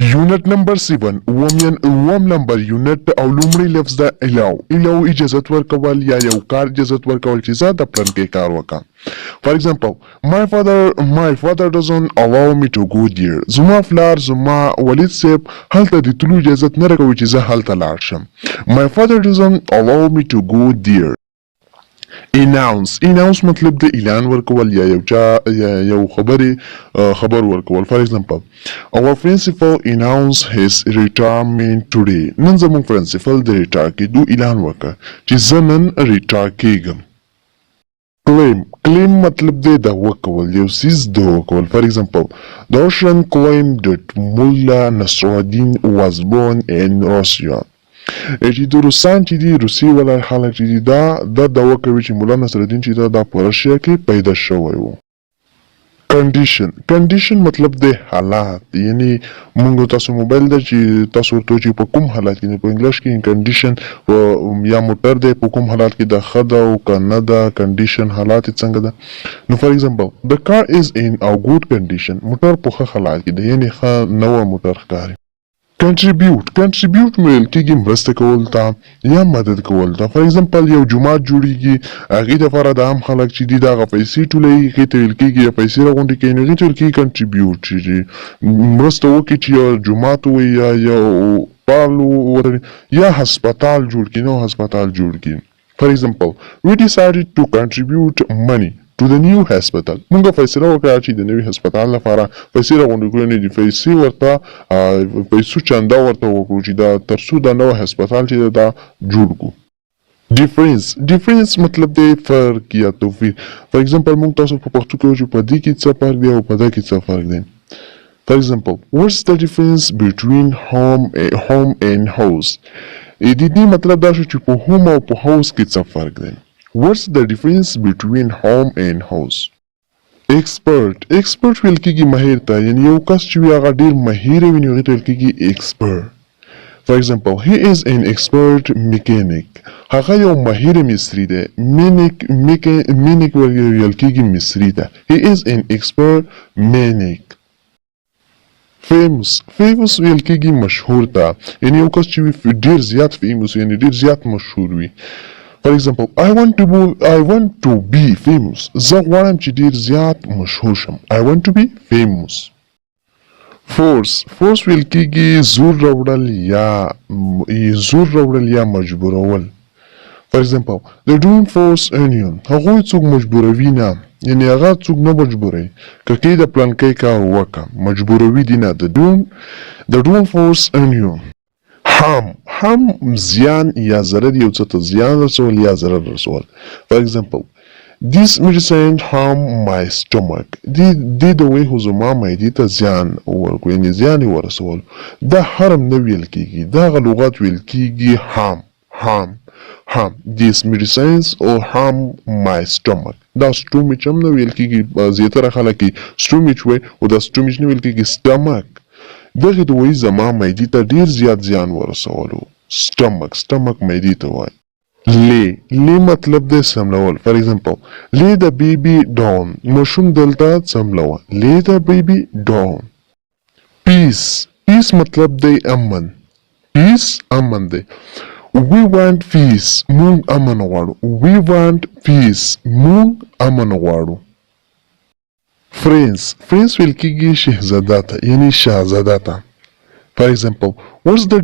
یونت نمبر 7 اوم نمبر یونت او لومړی لفظ د الو اجازت ورکول یا یو کار اجازت ورکول چې زه د پلان کې کار وکړم. For example, my father doesn't allow me to go there. زما پلار زما والد صاحب هلته د تلو اجازت نه راکوي چې زه هلته لاړ شم. My father doesn't allow me to go there. Announce مطلب د اعلان ورکول یا یو خبر ورکول. For example, our principal announced his retirement today. نن زموږ پرنسپل د ریټایر کېدو اعلان وکړ چې زه نن ریټایر کېږم. Claim مطلب دی دعوه کول، یو څیز دعوه کول. For example, the Russian claimed that Mullah Nasruddin was born in Russia. چې د روسان چې دي روسي ولایت خلک چې دي دا دعوه کوي چې مولا نصرالدین چې دا په رشیا کې پیدا شوی و. کنډیشن مطلب دی حالات، یعنی مونږ تاسو موبایل ده چې تاسو ورته چې په کوم حالات کې په انګلیش کې کنډیشن یا موټر دی په کوم حالات کې د ښه ده او که نه ده، کنډیشن حالات یې څنګه ده. نو فار ایگزامپل the car is in a good condition. موټر په ښه حالات کې دی، یعنی ښه نوی موټر ښکاري. کنټریبیوټ ویل کېږي مرسته کول ته یا مدد کول ته. فار ایگزامپل یو جومات جوړیږي، هغې دپاره د عام خلک چې دي د هغه پیسې ټولوي، هغې ته ویل کېږي یا پیسې راغونډې کوي، نو هغې ته ویل کېږي کنټریبیوټ، چې مرسته وکړي چې یو جومات ووایي یا یو پال یا هسپتال جوړ کړي، نو هسپتال جوړ کړي. فار ایگزامپل we decided to contribute money to the new hospital. مونږ فیصله وکړه چې د نوي هسپتال لپاره پیسې راغونډې کړو، نه دي پیسې ورته پیسو چنده ورته وکړو چې دا ترڅو دا نوی هسپتال چې دا جوړ کړو. ډیفرنس مطلب دی فرق یا توپیر. فار ایگزامپل مونږ تاسو په پښتو کې وایو چې په دې کې څه فرق دی او په دا کې څه فرق دی. فار ایگزامپل what's the difference between home and house. د دې مطلب دا شو چې په هوم او په هاوس کې څه فرق دی. What's the difference between home and house? Expert ویل کېږي ماهر ته، یعنی یو کس چې وي هغه ډېر ماهر وي نو هغې ته ویل کېږي expert. For example, he is an expert mechanic. هغه یو ماهر مصري دی. مینیک ویل کېږي مصري ته. He is an expert mechanic. famous ویل کېږي مشهور ته، یعنی یو کس چې وي ډېر زیات famous یعنی ډېر زیات مشهور وي. For example, I want to be famous. زه غواړم چې ډېر زیات مشهور شم. I want to be famous. Force ویل کېږي زور راوړل یا مجبورول. For example, they don't force anyone. هغوی څوک مجبوروي نه، یعنی هغه څوک نه مجبوروي. که کې د پلانکۍ کار وکړه مجبوروي دي نه. They don't force anyone. هم زیان یا ضرر، یو څه ته زیان رسول یا ضرر رسول. For example, this medicine harm my stomach. دې دوايي خو زما معدې ته زیان ورکوي، یعنی زیان یې ورسول. دا حرم نه ویل کېږي، دغه لغات ویل کېږي harm. These medicines or harm my stomach. دا stomach هم نه ویل کېږي، زیاتره خلک یې stomach وایي او دا stomach نه ویل کېږي stomach. دغه دوایي زما معدې ته ډېر زیات زیان ورسولو. stomach معدې ته وایي. lay مطلب دی سملول. For example, lay the baby down. ماشوم دلته سملوه. lay the baby down. peace مطلب دی امن. امن دی. we want peace. مونږ امن غواړو. we want peace. مونږ امن غواړو. Friends ویل کېږي شهزاده ته، یعنی شهزاده ته. For example, what's the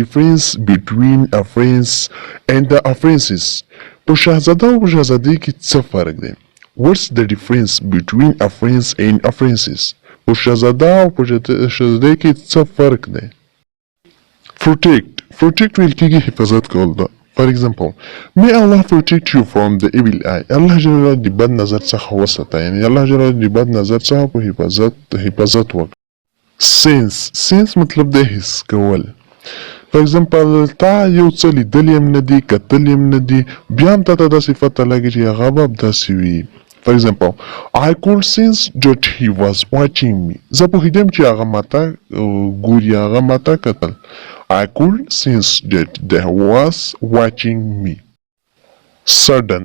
difference between a prince and a princess? په شهزاده او په شهزادې کې څه فرق دی؟ What's the difference between a prince and a princess? په شهزاده او په شهزادې کې څه فرق دی؟ Protect ویل کېږي حفاظت کول ده. For example, may Allah protect you from the evil eye. الله جل جلاله د بد نظر څخه وساته، یعنی الله جل جلاله د بد نظر څخه په حفاظت وکړه. Sense مطلب دی حس کول. For example, تا یو څه لیدلی هم نه دي، کتلی هم نه دي، بیا هم تا ته داسې پته لګي چې هغه به داسې وي. For example, I could sense that he was watching me. زه پوهېدم چې هغه ماته ګوري، هغه ماته کتل. I could sense that they was watching me. Sudden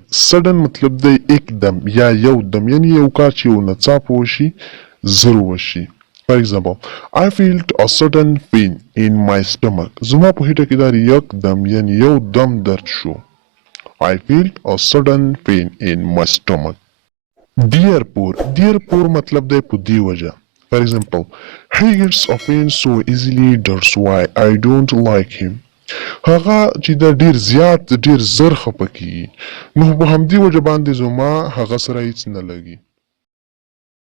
مطلب دی एकदम یا یو دم، یعنی یو کار چې یو ناڅاپه وشي زر وشي. For example, I felt a sudden pain in my stomach. زما په هټه کې دا یکدم یعنی یو دم درد شو. I felt a sudden pain in my stomach. Therefore مطلب دی په دې وجه. For example, he gets offended so easily, that's why I don't like him. هغه چې دا ډیر زیات ډیر زر خپه کیږي نو په همدې وجه باندې زما هغه سره هیڅ نه لګي.